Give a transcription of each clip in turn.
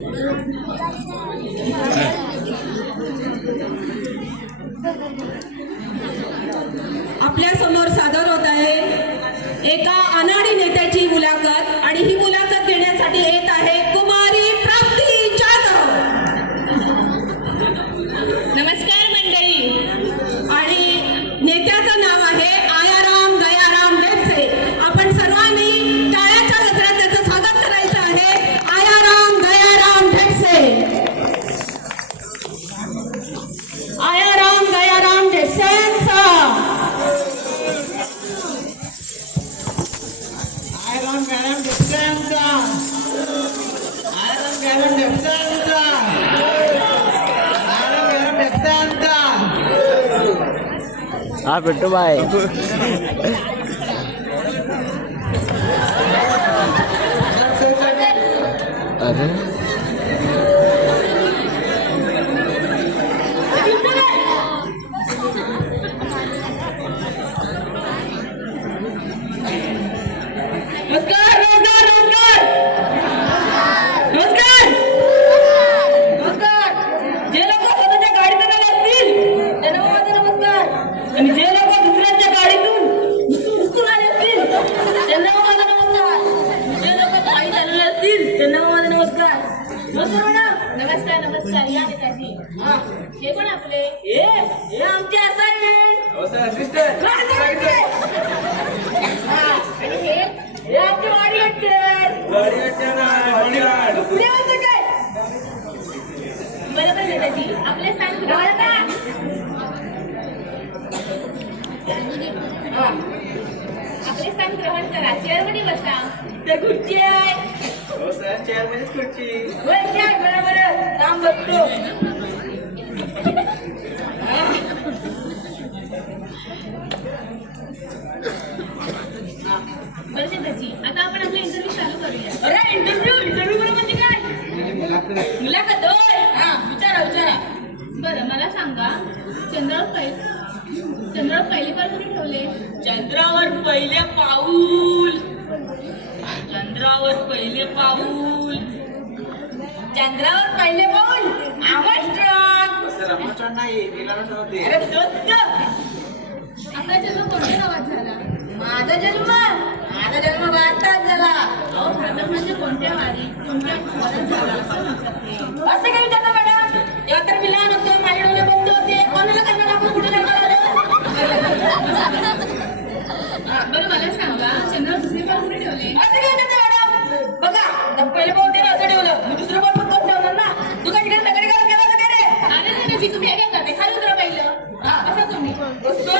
आपल्या समोर सादर होत आहे एका अनाडी नेत्याची मुलाखत आणि ही मुलाखत घेण्यासाठी येत आहे कुमारी प्राप्ती जाधव। नमस्कार मंडळी। आणि नेत्याचं नाव आहे आयाराम दयाराम ढेपसे। आपण सर्वांनी टाळ्याच्या गजरात त्याचं स्वागत करायचं आहे। आयाराम दयाराम ढेपसे। आयाराम दयाराम ढेपसेंचा आयराम मॅडम ढेपसेंचा आयराम मॅडम ढेपसेंचा आयराम मॅडम ढेपसेंचा हा पिट्टू भाई अरे नमस्कार नमस्कार नमस्कार नमस्कार नमस्कार। जे लोक स्वतःच्या गाडीतून असतील त्यांना माझे नमस्कार। आणि जे लोक दुसऱ्यांच्या गाडीतून आले असतील त्यांना माझा नमस्कार। जे लोक पायी चालले असतील त्यांना माझा नमस्कार। नमस्कार मॅडम। नमस्कार नमस्कार। या नेत्याजी। हे पण आपले हे आमचे असाइनमेंट। हो सर असिस्टंट आणि हे आमचे वाडी अट्टर। पुढे वाजतं काय? बरोबर नेताजी। आपले स्थान ग्रहण का? आपले स्थान ग्रहण करा। चेअरमध्ये बसा। ते खुर्ची आहे। हो सर चेअरमनच खुर्ची बरोबर काम बघतो। बरं नेताजी, आता आपण आपला इंटरव्ह्यू चालू करूया। अरे इंटरव्ह्यू म्हणजे काय? मुलाखत होय। विचारा। बरं मला सांगा, चंद्रावर पहिले पाऊल कुठे ठेवले? चंद्रावर पहिले पाऊल आमस्ट्रॉंग। सर आमस्ट्रॉंग नाही नीलाला नव्हते अरे दोस्त, आपला जन्म कोणत्या गावात झाला? माझा जन्म भारतात झाला। अहो प्रथम म्हणजे कोणत्या वारी कोणत्या शहरात झाला असं काही विचारलं मॅडम? तेव्हा तर मी लहान होतो, माझे डोळे बंद होते, कोणाला करणार आपण कुठे जाणार? बरं मला सांगा, चंद्रावर दुसरे पाऊल कुठे ठेवले? असं काय विचारलं मॅडम? बघा पहिले पाऊल त्याने असं ठेवलं, दुसरं पाऊल पण कोण ठेवणार ना? तू काय तिकडे नकडे गेला का रे? अरे नाही तुम्ही हे काय खाली उतरा पाहिलं असं तुम्ही बसतो।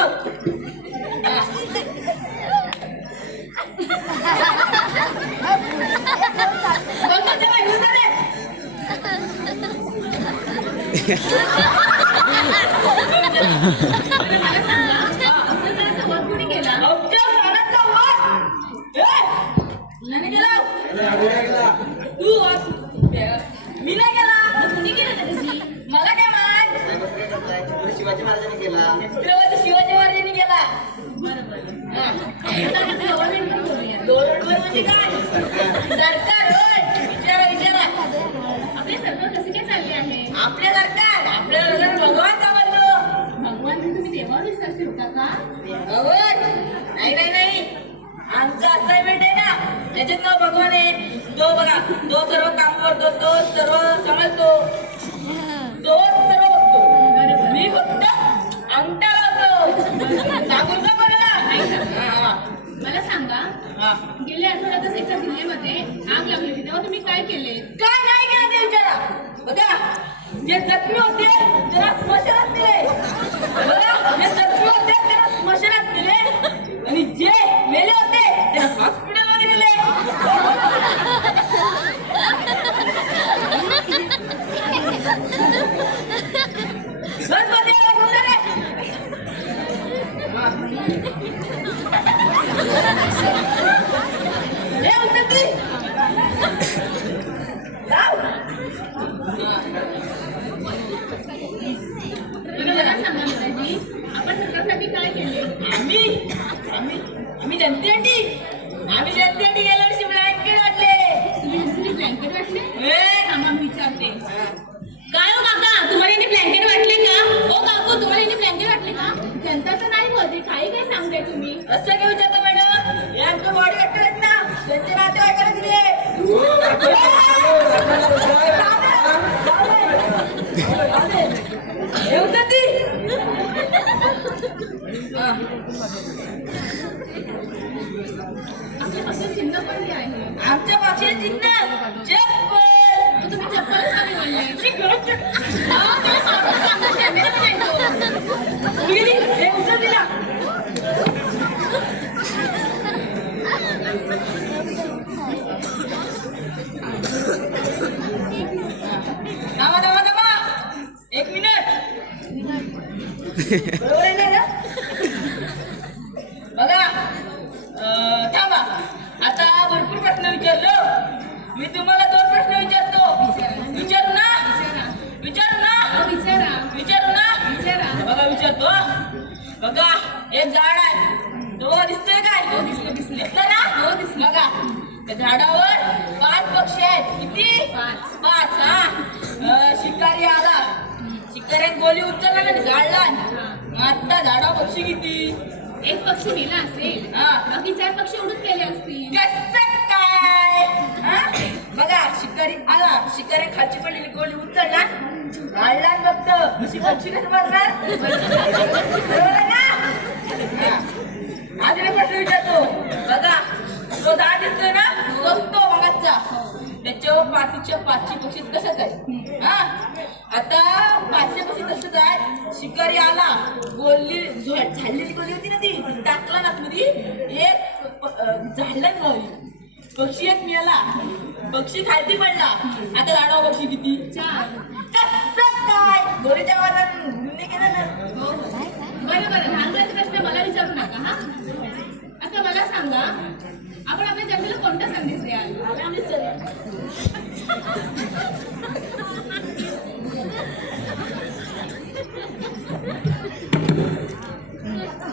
मला काय माहित? शिवाजी महाराजांनी केला शिवाजी महाराजांनी केला। गव्हर्नमेंट म्हणजे काय? सरकार होय। विचारा आपले सरकार कसे काय चालले आहे? आपले सरकार भगवान समजलो। भगवान तुम्ही देवावर विश्वास ठेवता का? नाही आमचा असाइनमेंट आहे ना, त्याच्यात नाव भगवान आहे। तो बघा, तो सर्व काम करतो, तो सर्व समजतो, तो सर्व बघतो। मी फक्त अंगठा लावतो। सांगून का बोलला? मला सांगा, गेल्या आठवड्यातच एका जिल्ह्यामध्ये आग लागली होती, तेव्हा तुम्ही काय केले? काय नाही केलं ते विचारा। बघा, जे जखमी होते त्यांना स्मशानात दिले आणि जे मेले होते त्यांना हॉस्पिटलमध्ये दिले। आपण सरकारसाठी काय केले? आम्ही जनतेसाठी गेल्या वर्षी ब्लँकेट वाटले। तुम्ही ब्लँकेट वाटले? बरोबर आहे ना? बघा थांबा, आता भरपूर प्रश्न विचारलो. मी तुम्हाला 2 प्रश्न विचारतो. विचारू ना? बघा विचारतो. बघा एक झाड आहे, तो दिसतोय काय? दिसलं ना? बघा त्या झाडावर 5 पक्षी आहेत. किती? 5. हा शिकारी आला, शिकाऱ्याने गोली उचलला ना, गाडला. आता झाडावर पक्षी किती? एक पक्षी मेला असेल, हा बाकी 4 पक्षी उडून गेले असतील. कसं काय? हा? बघा शिकारी आला, शिकाऱ्या खालची पडलेली गोळी उचलला, गाडला फक्त. अशी पक्षी कसं मारणार? बरोबर आहे ना? हा. अजून एक प्रश्न विचारतो. बघा तो झाड दिसतोय ना, तो मगाचा, त्याच्यावर 5चे पक्षी तसंच आहे. हा आता 5चे पक्षी तसंच आहे. शिकारी आला, गोली झाडलेली गोली होती ना, ती टाकला ना मध्ये, एक झाडला गोळी, पक्षी एक मेला, पक्षी खालती पडला. आता झाडावर पक्षी किती? 4. कसं काय? गोलीच्या वादात गुन्हे केलं ना. बरं भांगड्याचा प्रश्न मला विचारू नका. हा आता मला सांगा, आपण आपल्या जगाला कोणता संदेश द्याल?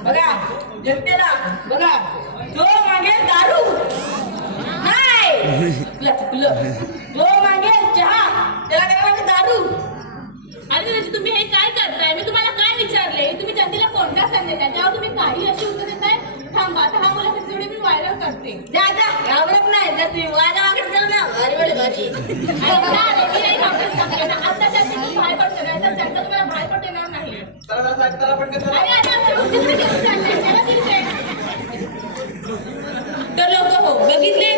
बघा जनतेला, बघा जो मागेल दारू नाही, चुकलं. जो मागेल चहा, त्याला काय मागे दारू. अरे तुम्ही हे काय करताय? मी तुम्हाला काय विचारले? तुम्ही जनतेला कोणता संदेश द्याल? त्यावर तुम्ही काही अशी उत्तर देताय. थांबा, आता हा मुलाचा व्हिडिओ मी व्हायरल करते. जा घाबरत नाही, जर तुम्ही वाजा मागत जाल ना, भारी घरी. आता जनता तुम्ही बाहेर पडते नाही, तर जनता तुम्हाला बाहेर पडते येणार नाही. चला पटकन चला. अरे आमच्या गोष्टीमध्ये किती चाललंय? त्याला किती आहे? तर लोक हो बघितले,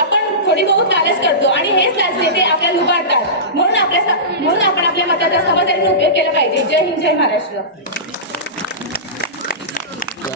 आपण थोडी बहुत लालच करतो आणि हेच लाच ते आपल्याला लुबाडतात. म्हणून आपण आपल्या मताचा समजदारीने उपयोग केला पाहिजे. जय हिंद, जय महाराष्ट्र.